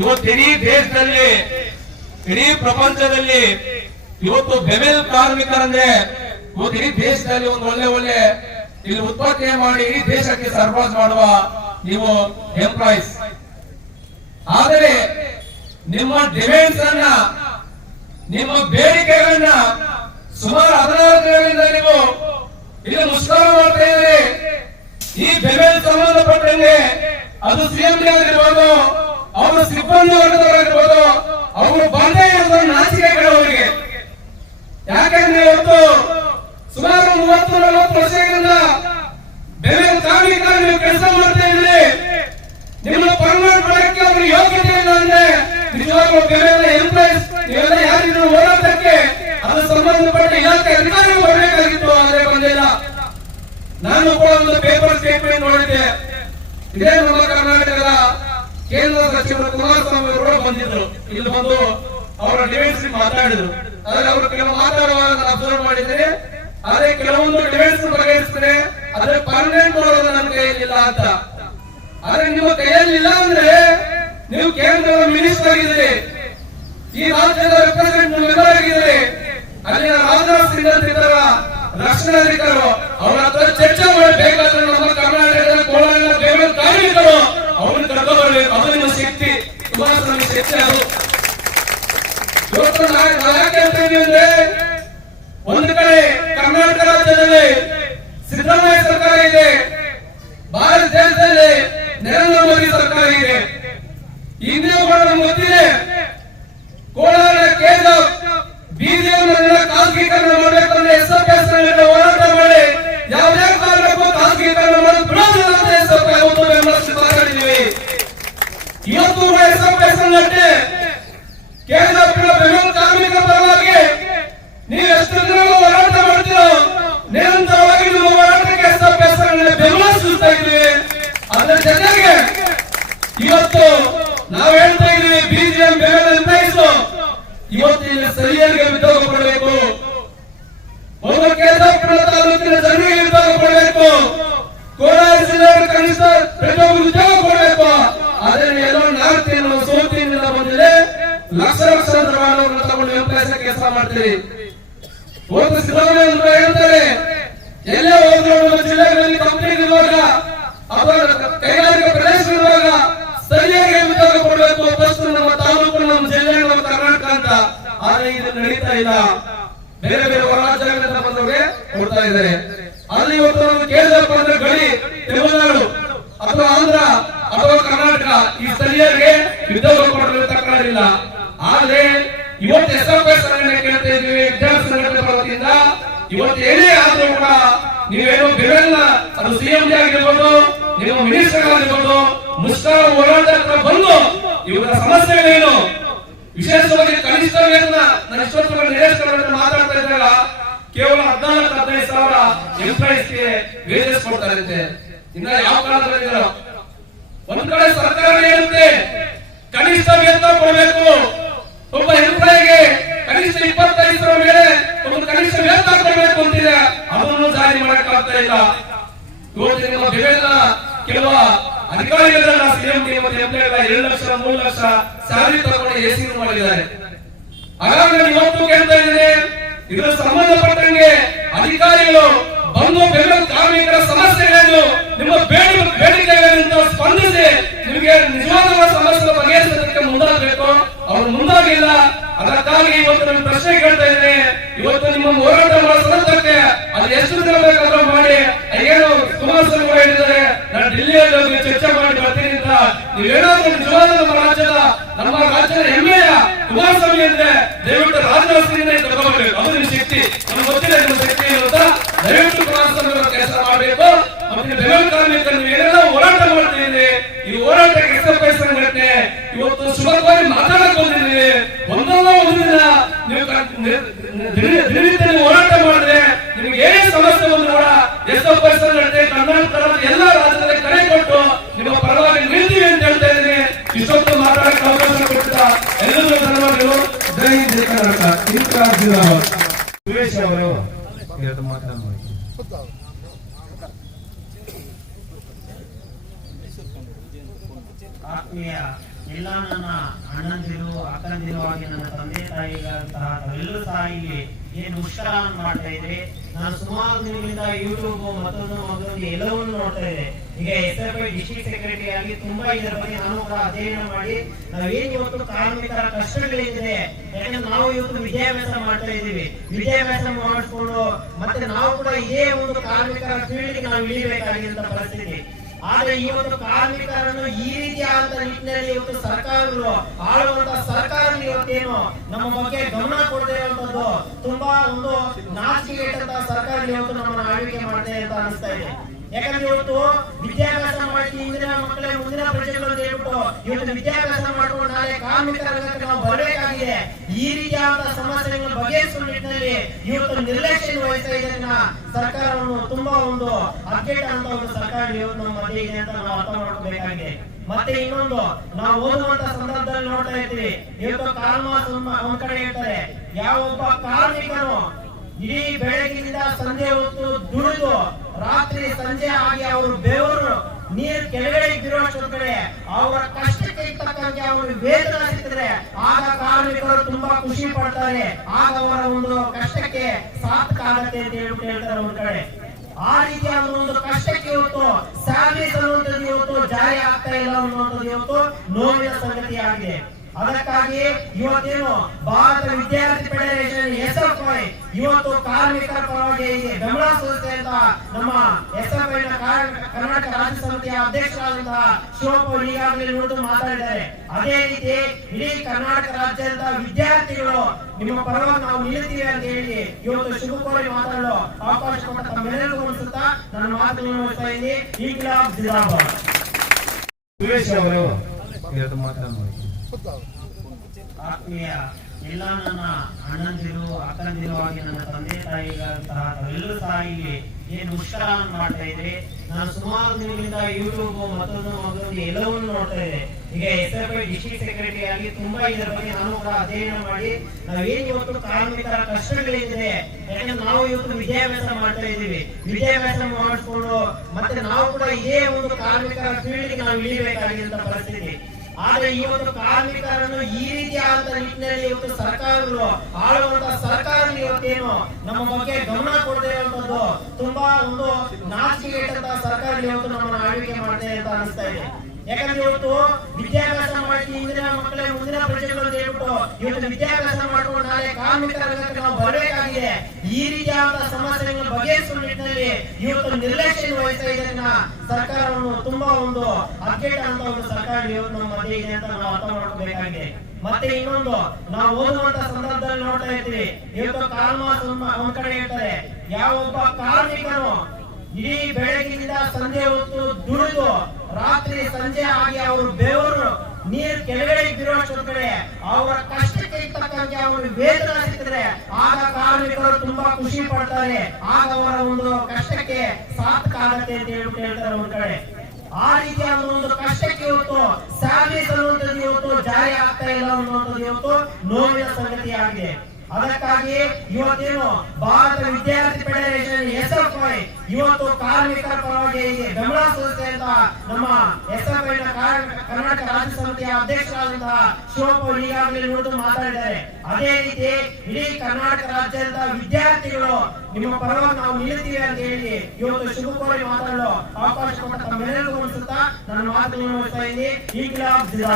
ಇವತ್ತು ಇಡೀ ದೇಶದಲ್ಲಿ ಇಡೀ ಪ್ರಪಂಚದಲ್ಲಿ ಇವತ್ತು ಬೆಮೆಲ್ ಕಾರ್ಮಿಕರಂದ್ರೆ ಇವತ್ತು ಇಡೀ ದೇಶದಲ್ಲಿ ಒಂದು ಒಳ್ಳೆ ಇಲ್ಲಿ ಉತ್ಪತ್ತಿ ಮಾಡಿ ಇಡೀ ದೇಶಕ್ಕೆ ಸರಬರಾಜು ಮಾಡುವ ನೀವು ಎಂಪ್ಲಾಯೀಸ್. ಆದರೆ ನಿಮ್ಮ ಡಿಮ್ಯಾಂಡ್ಸ್ ಅನ್ನ ನಿಮ್ಮ ಬೇಡಿಕೆಗಳನ್ನ ಸುಮಾರು 14 ದಿನಗಳಿಂದ ನೀವು ಇಲ್ಲಿ ಮುಷ್ಕರ ಮಾಡ್ತಾ ಇದ್ದೀರಿ. ಈ ಬೆಮೆಲ್ ಸಂಬಂಧಪಟ್ಟಂಗೆ ಅದು ಸಿಎಂ ಆಗಿರ್ಬೋದು, ಅವರು ಸಿಬ್ಬಂದಿ ವರ್ಗದವರಾಗಿರ್ಬೋದು, ಅವರು ಬಂದೇ ಇರೋದು ನಾಚಿಕೆ ಕೆಡವರಿಗೆ. ಯಾಕಂದ್ರೆ ಇವತ್ತು ಸುಮಾರು 30-40 ವರ್ಷಗಳಿಂದ ಬೆಮೆಲ್ ಕಾರ್ಮಿಕರು ನೀವು ಕೆಲಸ ಮಾಡ್ತಾ ಇದ್ರಿ. ನಿಮ್ಮ ಪರ್ಮನೆಂಟ್ ಮಾಡಕ್ಕೆ ಅವ್ರಿಗೆ ಯೋಗ್ಯತೆ ಇಲ್ಲ ಅಂದ್ರೆ ನಿಜವಾಗ್ಲೂ ಬೆಮೆಲ್ ಎಂಪ್ಲಾಯೀಸ್ ನೀವೆಲ್ಲ ಯಾರಿದ್ರು ಹೋರಾಟಕ್ಕೆ ಅದು ಸಂಬಂಧಪಟ್ಟ ಇಲಾಖೆ ಅಧಿಕಾರಿಗಳು ಬರಬೇಕಾಗಿತ್ತು, ಆದ್ರೆ ಬಂದಿಲ್ಲ. ನಾನು ಕೂಡ ಒಂದು ಪೇಪರ್ ಸ್ಟೇಟ್ಮೆಂಟ್ ನೋಡಿದ್ದೆ. ಇದೇ ನಮ್ಮ ಕರ್ನಾಟಕದ ಕೇಂದ್ರ ಸಚಿವರು ಕುಮಾರಸ್ವಾಮಿ ಅವರು ಕೂಡ ಬಂದಿದ್ರು. ಇಲ್ಲಿ ಬಂದು ಅವರ ಡಿಮ್ಯಾಂಡ್ಸ್ ಮಾತಾಡಿದ್ರು. ಆದ್ರೆ ಅವರು ಕೆಲವು ಮಾತಾಡುವಾಗ ನಾನು ಅಬ್ಸರ್ವ್ ಮಾಡಿದ್ದೇನೆ. ಆದ್ರೆ ಕೆಲವೊಂದು ಡಿಮ್ಯಾಂಡ್ಸ್ ಬಗೆಹರಿಸ್ತಾರೆ, ಆದ್ರೆ ಪರ್ಮನೆಂಟ್ ಮಾಡೋದು ನನ್ನ ಕೈಯಲ್ಲಿಲ್ಲ ಅಂತ. ಆದ್ರೆ ನಿಮ್ಮ ಕೈಯಲ್ಲಿ ಇಲ್ಲ ಅಂದ್ರೆ ನೀವು ಕೇಂದ್ರದ ಮಿನಿಸ್ಟರ್ ಆಗಿದ್ದೀರಿ, ಈ ರಾಜ್ಯದ ರೆಪ್ರೆಸೆಂಟೇಟಿವ್ ಆಗಿದ್ದೀರಿ. ಅಲ್ಲಿನ ರಾಜನಾಥ್ ಸಿಂಗ್ ಅಂತಿದ್ದಾರ ರಕ್ಷಣಾ ಅಧಿಕಾರಿಗಳು, ಅವರ ಹತ್ರ ಚರ್ಚೆ ಮಾಡಬೇಕಾದ್ರೆ ನಮ್ಮ ಕರ್ನಾಟಕದ ಕೋಲಾರ ಬೆಂಗಳೂರು ಕಾರ್ಮಿಕರು ಅವ್ರನ್ನ ಕರ್ಕೊಂಡ್ಬರ್ಬೇಕು. ಅದು ನಿಮ್ಮ ಶಕ್ತಿ, ಕುಮಾರಸ್ವಾಮಿ ಶಕ್ತಿ. ಅದು ಇವತ್ತು ಯಾಕೆ ಹೇಳ್ತೀವಿ ಅಂದ್ರೆ ಒಂದು ಕಡೆ ಕರ್ನಾಟಕ ರಾಜ್ಯದಲ್ಲಿ ಸಿದ್ದರಾಮಯ್ಯ ಸರ್ಕಾರ ಇದೆ, ಭಾರತ ದೇಶದಲ್ಲಿ ನರೇಂದ್ರ ಮೋದಿ ಸರ್ಕಾರ ಇದೆ. ಇಂದಿಗೂ ಕೂಡ ನಮ್ಗೆ ಗೊತ್ತಿದೆ, ಕೋಲಾರ ಕೇಂದ್ರ ಬಿಜೆಪಿ ಖಾಸಗೀಕರಣ ಮಾಡಬೇಕಂದ್ರೆ ಎಸ್ಎಫ್ಎಸ್ ಹೋರಾಟ ಮಾಡಿ ಯಾವುದೇ ಕಾರಣಕ್ಕೂ ಖಾಸಗೀಕರಣ ಮಾಡೋದು ಬಿಡೋದಿಲ್ಲ ಅಂತ ಎಸ್ಎಫ್ಎಸ್ ಮಾತಾಡಿದ್ದೀವಿ. ಇವತ್ತು ಕೂಡ ಎಸ್ಎಫ್ಎಸ್ ಕೇಂದ್ರ ಬೆಂಗಳೂರು ಕಾರ್ಮಿಕ ಪರವಾಗಿ ನೀವು ಎಷ್ಟು ದಿನಗಳು ಹೋರಾಟ ಮಾಡ್ತೀರೋ ನಿರಂತರವಾಗಿ ನಿಮ್ಮ ಹೋರಾಟಕ್ಕೆ ಎಸ್ಎಫ್ಎಸ್ ಬೆಂಬಲ ಸೂಚಿಸ್ತಾ ಇದ್ದೀವಿ. ಅದರ ಜೊತೆಗೆ ಇವತ್ತು ನಾವು ಹೇಳ್ತಾ ಇದ್ದೀವಿ, ಬಿಜೆಪಿ ಬೆಂಬಲ ಎಂಪ್ಲಾಯೀಸ್ ಇವತ್ತು ಇಲ್ಲಿ ಸ್ಥಳೀಯರಿಗೆ ಉದ್ಯೋಗ ಕೊಡಬೇಕು, ಒಂದು ಕೇಂದ್ರ ತಾಲೂಕಿನ ಜನರಿಗೆ ಉದ್ಯೋಗ ಕೊಡಬೇಕು, ಕೋಲಾರ ಜಿಲ್ಲೆ ಕನಿಷ್ಠ ಪ್ರತಿಯೊಬ್ಬರು ಉದ್ಯೋಗ ಕೊಡಬೇಕು. ಆದ್ರೆ ಎಲ್ಲೋ ನಾಲ್ಕು ಸೋತಿನಿಂದ ಬಂದಿದೆ, ಲಕ್ಷಾಂತರ ಮಾನವರನ್ನು ತಗೊಂಡು ಎಂಪ್ಲಾಯೀಸ್ ಕೆಲಸ ಮಾಡ್ತೀರಿ. ಒಂದು ಸಿದ್ದರಾಮಯ್ಯ ಹೇಳ್ತಾರೆ, ಎಲ್ಲೇ ಹೋದ್ರು ನಮ್ಮ ಜಿಲ್ಲೆಗಳಲ್ಲಿ ಕಂಪನಿ ಇರುವಾಗ ಅಥವಾ ಕೈಗಾರಿಕಾ ಪ್ರದೇಶ ಇರುವಾಗ ಸ್ಥಳೀಯರಿಗೆ ಉದ್ಯೋಗ ಕೊಡಬೇಕು, ಫಸ್ಟ್ ನಮ್ಮ ತಾಲೂಕು, ನಮ್ಮ ಜಿಲ್ಲೆ, ನಮ್ಮ ಕರ್ನಾಟಕ ಅಂತ. ಆದ್ರೆ ಇದು ನಡೀತಾ ಇಲ್ಲ. ಬೇರೆ ಬೇರೆ ಹೊರ ರಾಜ್ಯಗಳಿಂದ ಬಂದವರಿಗೆ ಕೊಡ್ತಾ ಇದ್ದಾರೆ. ಆದ್ರೆ ಇವತ್ತು ನಾವು ಕೇಳಿದಪ್ಪ ಅಂದ್ರೆ ಗಡಿ ತಮಿಳುನಾಡು ಅಥವಾ ಆಂಧ್ರ ಅಥವಾ ಕರ್ನಾಟಕ ಈ ಸ್ಥಳೀಯರಿಗೆ ಉದ್ಯೋಗ ಕೊಡಲು ತಕರಾರಿಲ್ಲ. ಆದ್ರೆ ಇವತ್ತು ಎಸ್ಎಫ್ಎಸ್ ಕೇಳ್ತಾ ಇದ್ವಿ, ವಿದ್ಯಾರ್ಥಿ ಸಂಘಟನೆ ವತಿಯಿಂದ ಇವತ್ತು ಏನೇ ಆದ್ರೂ ಕೂಡ ನೀವೇನು ಬೆವೆಲ್ಲ ಅದು ಸಿಎಂ ಆಗಿರ್ಬೋದು, ನಿಮ್ಮ ಮಿನಿಸ್ಟರ್ ಆಗಿರ್ಬೋದು, ಮುಷ್ಕರ ಹೋರಾಟ ಬಂದು ಇವರ ಸಮಸ್ಯೆಗಳೇನು, ವಿಶೇಷವಾಗಿ ಕನಿಷ್ಠ ವೇತನ ನನ್ನ ಇಷ್ಟೊತ್ತು ನಿರ್ದೇಶಕರ ಮಾತಾಡ್ತಾ ಇದ್ದಾಗ ಕೇವಲ 14-15 ಸಾವಿರ ಎಂಪ್ಲಾಯೀಸ್ಗೆ ವೇಜಸ್ ಕೊಡ್ತಾರಂತೆ. ಇನ್ನ ಯಾವ ಕಾಲದಲ್ಲಿ ಒಂದ್ ಕಡೆ ಸರ್ಕಾರ ಹೇಳುತ್ತೆ ಕನಿಷ್ಠ ವೇತನ ಕೊಡಬೇಕು, ಒಬ್ಬ ಎಂಪ್ಲಾಯಿಗೆ ಕನಿಷ್ಠ 25,000 ಮೇಲೆ ಒಂದು ಕನಿಷ್ಠ ವೇತನ ಕೊಡಬೇಕು ಅಂತಿದೆ. ಅದನ್ನು ಜಾರಿ ಮಾಡಕ್ಕಾಗ್ತಾ ಇಲ್ಲ. ಇವತ್ತು ನಿಮ್ಮ ಬೆವೆಲ್ಲ ಕೆಲವು ಅಧಿಕಾರಿಗಳನ್ನ ಸಿಎಂ ಮತ್ತು ಎಂಪ್ಲಾಯಿಗಳ 2 ಲಕ್ಷ 3 ಲಕ್ಷ ಸ್ಯಾಲರಿ ತಗೊಂಡು ಎಸಿ ಮಾಡಿದ್ದಾರೆ. ಹಾಗಾಗಿ ಇವತ್ತು ಕೇಳ್ತಾ ಇದ್ದೇನೆ, ಇದರ ಸಂಬಂಧಪಟ್ಟಂಗೆ ಅಧಿಕಾರಿಗಳು ಬಂದು ಬೆಂಗಳೂರು ಕಾರ್ಮಿಕರ ಸಮಸ್ಯೆಗಳನ್ನು ನಿಮ್ಮ ಬೇಡಿಕೆಗಳನ್ನು ಸ್ಪಂದಿಸಿ ನಿಮಗೆ ನಿಜವಾದ ಸಮಸ್ಯೆ ಬಗೆಹರಿಸೋದಕ್ಕೆ ಮುಂದಾಗಬೇಕು. ಅವರು ಮುಂದಾಗಿಲ್ಲ. ಅದಕ್ಕಾಗಿ ಇವತ್ತು ನನ್ನ ಪ್ರಶ್ನೆ ಕೇಳ್ತಾ ಇದ್ದೇನೆ, ಇವತ್ತು ನಿಮ್ಮ ಹೋರಾಟ ಮಾಡೋ ಸಂದರ್ಭಕ್ಕೆ ಅದು ಎಷ್ಟು ದಿನ ಬೇಕಾದ್ರೂ ಮಾಡಿ. ಏನು ಕುಮಾರಸ್ವಾಮಿ ಹೇಳಿದ್ದಾರೆ, ನಾನು ಡೆಲ್ಲಿಯಲ್ಲಿ ಹೋಗಿ ಚರ್ಚೆ ಮಾಡಿ ಬರ್ತೀನಿ ಅಂತ. ನೀವೇನಾದ್ರೂ ನಿಜವಾದ ನಮ್ಮ ರಾಜ್ಯದ ಹೆಮ್ಮೆಯ ಕುಮಾರಸ್ವಾಮಿ ಅಂದ್ರೆ ದಯವಿಟ್ಟು ರಾಜನಾಥ್ ಸಿಂಗ್ ತಗೋಬೇಕು. ಅದು ನಿಮ್ಮ ಶಕ್ತಿ, ನಮ್ಗೆ ಗೊತ್ತಿದೆ ನಿಮ್ಮ ಶಕ್ತಿ ಅಂತ. ದಯವಿಟ್ಟು ಕುಮಾರಸ್ವಾಮಿ ಕೆಲಸ ಮಾಡಬೇಕು. ಮತ್ತೆ ಬೆಂಗಳೂರು ಕಾರ್ಮಿಕರು ನೀವೇನೆಲ್ಲ ಹೋರಾಟ ಮಾಡ್ತಿದ್ದೀರಿ, ಈ ಹೋರಾಟಕ್ಕೆ ಎಸ್ಎಫ್ಐ ಸಂಘಟನೆ ಇವತ್ತು ಸುಲಭವಾಗಿ ಮಾತಾಡಕ್ ಬಂದಿದ್ದೀವಿ. ಒಂದಲ್ಲ ಒಂದು ದಿನ ನೀವು ದಿನನಿತ್ಯ ಹೋರಾಟ ಮಾಡಿದ್ರೆ ನಿಮ್ಗೆ ಏನೇ ಸಮಸ್ಯೆ ಬಂದ್ರು ಕೂಡ ಎಸ್ಎಫ್ಐ ಸಂಘಟನೆ ಕರ್ನಾಟಕದ ಎಲ್ಲ ರಾಜ್ಯದಲ್ಲಿ ಕರೆ ಕೊಟ್ಟು ನಿಮ್ಮ ಪರವಾಗಿ ನಿಲ್ತೀವಿ ಅಂತ ಹೇಳ್ತಾ ಇದ್ದೀನಿ. ಇಷ್ಟೊತ್ತು ಮಾತಾಡಕ್ಕೆ ಅವಕಾಶ ಕೊಟ್ಟಿದ್ದ ಎಲ್ಲರೂ ಧನ್ಯವಾದಗಳು. ಜೈ ಹಿಂದ್ ಜೈ ಕರ್ನಾಟಕ. ಸುರೇಶ್ ಅವರು ಆತ್ಮೀಯ ಎಲ್ಲ ನನ್ನ ಅಣ್ಣಂದಿರು ಅಕ್ಕಂದಿರು ಆಗಿ ನನ್ನ ತಂದೆ ತಾಯಿಗಳಂತಹ ತಾವೆಲ್ಲರೂ ಸಹ ಇಲ್ಲಿ ಏನು ಮುಷ್ಕರ ಮಾಡ್ತಾ ಇದ್ರೆ, ನಾನು ಸುಮಾರು ದಿನಗಳಿಂದ ಯೂಟ್ಯೂಬ್ ಮತ್ತೊಂದು ಎಲ್ಲವನ್ನೂ ನೋಡ್ತಾ ಇದ್ದೆ. ಈಗ SFI ಡಿಸ್ಟ್ರಿಕ್ಟ್ ಸೆಕ್ರೆಟರಿ ಆಗಿ ತುಂಬಾ ಇದರ ಬಗ್ಗೆ ನಾನು ಕೂಡ ಅಧ್ಯಯನ ಮಾಡಿ ನಾವೇನು ಇವತ್ತು ಕಾರ್ಮಿಕರ ಕಷ್ಟಗಳಿದೆ, ಯಾಕಂದ್ರೆ ನಾವು ಇವತ್ತು ವಿದ್ಯಾಭ್ಯಾಸ ಮಾಡ್ತಾ ಇದ್ದೀವಿ, ವಿದ್ಯಾಭ್ಯಾಸ ಮಾಡಿಕೊಂಡು ಮತ್ತೆ ನಾವು ಕೂಡ ಇದೇ ಒಂದು ಕಾರ್ಮಿಕರ ಫೀಲ್ಡ್ಗೆ ನಾವು ಇಳಿಬೇಕಾಗಿರುವಂತ ಪರಿಸ್ಥಿತಿ. ಆದ್ರೆ ಇವತ್ತು ಕಾರ್ಮಿಕರನ್ನು ಈ ರೀತಿಯಾದ ನಿಟ್ಟಿನಲ್ಲಿ ಇವತ್ತು ಸರ್ಕಾರಗಳು ಆಳುವಂತ ಸರ್ಕಾರ ಇವತ್ತೇನು ನಮ್ಮ ಬಗ್ಗೆ ಗಮನ ಕೊಡದೇ ಇರುವಂತದ್ದು ತುಂಬಾ ಒಂದು ನಾಚಿಕೆಗೆಟ್ಟಂತ ಸರ್ಕಾರ ಇವತ್ತು ನಮ್ಮನ್ನು ಆಳ್ವಿಕೆ ಮಾಡಿದೆ ಅಂತ ಅನಿಸ್ತಾ ಇದೆ. ಯಾಕಂದ್ರೆ ಇವತ್ತು ವಿದ್ಯಾಭ್ಯಾಸ ಮಾಡಿ ಇಂದಿನ ಮಕ್ಕಳೇ ಮುಂದಿನ ಪ್ರಜೆಗಳು ಅಂತ ಹೇಳ್ಬಿಟ್ಟು ಇವತ್ತು ವಿದ್ಯಾಭ್ಯಾಸ ಮಾಡ್ಕೊಂಡು ನಾಳೆ ಕಾರ್ಮಿಕರ ರಂಗಕ್ಕೆ ನಾವು ಬರಬೇಕಾಗಿದೆ. ಈ ರೀತಿಯಾದ ಸಮಸ್ಯೆಗಳನ್ನು ಬಗೆಹರಿಸುವ ನಿಟ್ಟಿನಲ್ಲಿ ಇವತ್ತು ನಿರ್ಲಕ್ಷ್ಯ ವಹಿಸ್ತಾ ಇದನ್ನ ಸರ್ಕಾರವನ್ನು ತುಂಬಾ ಒಂದು ಅಪ್ಡೇಟ್ ಅಂತ ಒಂದು ಸರ್ಕಾರ ಇವತ್ತು ನಮ್ಮ ಮಧ್ಯೆ ಇದೆ ಅಂತ ನಾವು ಅರ್ಥ ಮಾಡ್ಕೋಬೇಕಾಗಿದೆ. ಮತ್ತೆ ಇನ್ನೊಂದು, ನಾವು ಓದುವಂತ ಸಂದರ್ಭದಲ್ಲಿ ನೋಡ್ತಾ ಇರ್ತೀವಿ, ಇವತ್ತು ಕಾಲ್ಮಾಸ್ ಒಂದ್ ಕಡೆ ಹೇಳ್ತಾರೆ, ಯಾವೊಬ್ಬ ಕಾರ್ಮಿಕನು ಇಡೀ ಬೆಳಗಿನಿಂದ ಸಂಜೆ ಹೊತ್ತು ದುಡಿದು ರಾತ್ರಿ ಸಂಜೆ ಆಗಿ ಅವರು ಬೆವರು ನೀರು ಕೆಳಗಡೆ ಬಿರುವಷ್ಟರ ಕಡೆ ಅವರ ಕಷ್ಟಕ್ಕೆ ತಕ್ಕಂತೆ ಅವರು ವೇತನ ಸಿಕ್ಕಿದ್ರೆ ಆಗ ಕಾರ್ಮಿಕರು ತುಂಬಾ ಖುಷಿ ಪಡ್ತಾರೆ, ಆಗ ಅವರ ಒಂದು ಕಷ್ಟಕ್ಕೆ ಸಾರ್ಥಕ ಆಗತ್ತೆ ಅಂತ ಹೇಳ್ತಾರೆ ಒಂದ್ ಕಡೆ. ಆ ರೀತಿಯಾದ ಒಂದು ಕಷ್ಟಕ್ಕೆ ಇವತ್ತು ಸ್ಯಾಲರೀಸ್ ಅನ್ನುವಂಥದ್ದು ಇವತ್ತು ಜಾರಿ ಆಗ್ತಾ ಇಲ್ಲ ಅನ್ನುವಂಥದ್ದು ಇವತ್ತು ನೋವಿನ ಸಂಗತಿ ಆಗಿದೆ. ಅದಕ್ಕಾಗಿ ಇವತ್ತೇನು ಭಾರತ ವಿದ್ಯಾರ್ಥಿ ಫೆಡರೇಷನ್ SFI ಇವತ್ತು ಕಾರ್ಮಿಕರ ಪರವಾಗಿ ಬೆಂಬಲ ಸೂಚಿಸುತ್ತೆ ಅಂತ ನಮ್ಮ SFI ನ ಕರ್ನಾಟಕ ರಾಜ್ಯ ಸಮಿತಿಯ ಅಧ್ಯಕ್ಷರಾದಂತಹ ಶಿವಪ್ಪ ಈಗಾಗಲೇ ನುಡಿದು ಮಾತಾಡಿದ್ದಾರೆ. ಅದೇ ರೀತಿ ಇಡೀ ಕರ್ನಾಟಕ ರಾಜ್ಯದ ವಿದ್ಯಾರ್ಥಿಗಳು ನಿಮ್ಮ ಪರವಾಗಿ ನಾವು ನಿಲ್ತೀವಿ ಅಂತ ಹೇಳಿ ಇವತ್ತು ಶುಭ ಕೋರಿ ಮಾತಾಡಲು ಅವಕಾಶ ಕೊಟ್ಟ ತಮ್ಮೆಲ್ಲರಿಗೂ ಅನಿಸುತ್ತಾ ನನ್ನ ಮಾತನ್ನು ಮುಗಿಸ್ತಾ ಇದ್ದೀನಿ. ಇನ್ಕ್ಲಾಬ್ ಜಿಂದಾಬಾದ್. ಆತ್ಮೀಯ ಎಲ್ಲ ನನ್ನ ಅಣ್ಣಂದಿರು ಅಕ್ಕಂದಿರು ಆಗಿ ನನ್ನ ತಂದೆ ತಾಯಿಗಳಂತಹ ತಾವೆಲ್ಲರೂ ಸಹ ಇಲ್ಲಿ ಏನು ಮುಷ್ಕರ ಮಾಡ್ತಾ ಇದ್ರೆ, ನಾನು ಸುಮಾರು ದಿನಗಳಿಂದ ಯೂಟ್ಯೂಬ್ ಮತ್ತೊಂದು ಎಲ್ಲವನ್ನೂ ನೋಡ್ತಾ ಇದ್ದೆ. ಈಗ SFI ಡಿಸ್ಟ್ರಿಕ್ಟ್ ಸೆಕ್ರೆಟರಿ ಆಗಿ ತುಂಬಾ ಇದರ ಬಗ್ಗೆ ನಾನು ಕೂಡ ಅಧ್ಯಯನ ಮಾಡಿ ನಾವೇನು ಇವತ್ತು ಕಾರ್ಮಿಕರ ಕಷ್ಟಗಳಿದೆ, ಯಾಕಂದ್ರೆ ನಾವು ಇವತ್ತು ವಿದ್ಯಾಭ್ಯಾಸ ಮಾಡ್ತಾ ಇದ್ದೀವಿ, ವಿದ್ಯಾಭ್ಯಾಸ ಮಾಡಿಕೊಂಡು ಮತ್ತೆ ನಾವು ಕೂಡ ಇದೇ ಒಂದು ಕಾರ್ಮಿಕರ ಫೀಲ್ಡ್ಗೆ ನಾವು ಇಳಿಬೇಕಾಗಿರುವಂತ ಪರಿಸ್ಥಿತಿ. ಆದ್ರೆ ಇವತ್ತು ಕಾರ್ಮಿಕರನ್ನು ಈ ರೀತಿಯಾದ ನಿಟ್ಟಿನಲ್ಲಿ ಇವತ್ತು ಸರ್ಕಾರಗಳು ಆಳುವಂತ ಸರ್ಕಾರ ಇವತ್ತೇನು ನಮ್ಮ ಬಗ್ಗೆ ಗಮನ ಕೊಡದೇ ಇರುವಂತದ್ದು ತುಂಬಾ ಒಂದು ನಾಚಿಕೆಗೆಟ್ಟಂತ ಸರ್ಕಾರ ಇವತ್ತು ನಮ್ಮನ್ನು ಆಳ್ವಿಕೆ ಮಾಡಿದೆ ಅಂತ ಅನಿಸ್ತಾ ಇದೆ. ಯಾಕಂದ್ರೆ ಇವತ್ತು ವಿದ್ಯಾಭ್ಯಾಸ ಮಾಡಿ ಇಂದಿನ ಮಕ್ಕಳೇ ಮುಂದಿನ ಪ್ರಜೆಗಳು ಅಂತ ಹೇಳ್ಬಿಟ್ಟು ಇವತ್ತು ವಿದ್ಯಾಭ್ಯಾಸ ಮಾಡ್ಕೊಂಡು ನಾಳೆ ಕಾರ್ಮಿಕರ ರಂಗಕ್ಕೆ ನಾವು ಬರಬೇಕಾಗಿದೆ. ಈ ರೀತಿಯಾದ ಸಮಸ್ಯೆಗಳನ್ನು ಬಗೆಹರಿಸುವ ನಿಟ್ಟಿನಲ್ಲಿ ಇವತ್ತು ನಿರ್ಲಕ್ಷ್ಯ ವಹಿಸ್ತಾ ಇದನ್ನ ಸರ್ಕಾರವನ್ನು ತುಂಬಾ ಒಂದು ಅಪ್ಡೇಟ್ ಅಂತ ಒಂದು ಸರ್ಕಾರ ಇವತ್ತು ನಮ್ಮ ಮಧ್ಯೆ ಇದೆ ಅಂತ ನಾವು ಅರ್ಥ ಮಾಡ್ಕೋಬೇಕಾಗಿದೆ. ಮತ್ತೆ ಇನ್ನೊಂದು, ನಾವು ಓದುವಂತ ಸಂದರ್ಭದಲ್ಲಿ ನೋಡ್ತಾ ಇರ್ತೀವಿ, ಇವತ್ತು ಕಾಲ್ಮಾಸ್ ಒಂದ್ ಕಡೆ ಹೇಳ್ತಾರೆ, ಯಾವೊಬ್ಬ ಕಾರ್ಮಿಕನು ಇಡೀ ಬೆಳಗಿನಿಂದ ಸಂಜೆ ಹೊತ್ತು ದುಡಿದು ರಾತ್ರಿ ಸಂಜೆ ಆಗಿ ಅವರು ಬೆವರು ನೀರು ಕೆಳಗಡೆ ಬಿರುವಷ್ಟರ ಕಡೆ ಅವರ ಕಷ್ಟಕ್ಕೆ ತಕ್ಕಂತೆ ಅವರು ವೇತನ ಸಿಕ್ಕಿದ್ರೆ ಆಗ ಕಾರ್ಮಿಕರು ತುಂಬಾ ಖುಷಿ ಪಡ್ತಾರೆ, ಆಗ ಅವರ ಒಂದು ಕಷ್ಟಕ್ಕೆ ಸಾರ್ಥಕ ಆಗತ್ತೆ ಅಂತ ಹೇಳ್ತಾರೆ ಒಂದ್ ಕಡೆ. ಆ ರೀತಿಯಾದ ಒಂದು ಕಷ್ಟಕ್ಕೆ ಇವತ್ತು ಸ್ಯಾಲರೀಸ್ ಅನ್ನುವಂಥದ್ದು ಇವತ್ತು ಜಾರಿ ಆಗ್ತಾ ಇಲ್ಲ ಅನ್ನುವಂಥದ್ದು ಇವತ್ತು ನೋವಿನ ಸಂಗತಿ ಆಗಿದೆ. ಅದಕ್ಕಾಗಿ ಇವತ್ತೇನು ಭಾರತ ವಿದ್ಯಾರ್ಥಿ ಫೆಡರೇಷನ್ SFI ಇವತ್ತು ಕಾರ್ಮಿಕರ ಪರವಾಗಿ ಬೆಂಬಲ ಸೂಚಿಸುತ್ತೆ ಅಂತ ನಮ್ಮ SFI ನ ಕರ್ನಾಟಕ ರಾಜ್ಯ ಸಮಿತಿಯ ಅಧ್ಯಕ್ಷರಾದಂತಹ ಶಿವಪ್ಪ ಈಗಾಗಲೇ ನುಡಿದು ಮಾತಾಡಿದ್ದಾರೆ. ಅದೇ ರೀತಿ ಇಡೀ ಕರ್ನಾಟಕ ರಾಜ್ಯದ ವಿದ್ಯಾರ್ಥಿಗಳು ನಿಮ್ಮ ಪರವಾಗಿ ನಾವು ನಿಲ್ತೀವಿ ಅಂತ ಹೇಳಿ ಇವತ್ತು ಶುಭ ಕೋರಿ ಮಾತಾಡಲು ಅವಕಾಶ ಕೊಟ್ಟ ತಮ್ಮೆಲ್ಲರಿಗೂ ಅನಿಸುತ್ತಾ ನನ್ನ ಮಾತನ್ನು ಮುಗಿಸ್ತಾ ಇದ್ದೀನಿ. ಇನ್ಕ್ಲಾಬ್ ಜಿಂದಾಬಾದ್.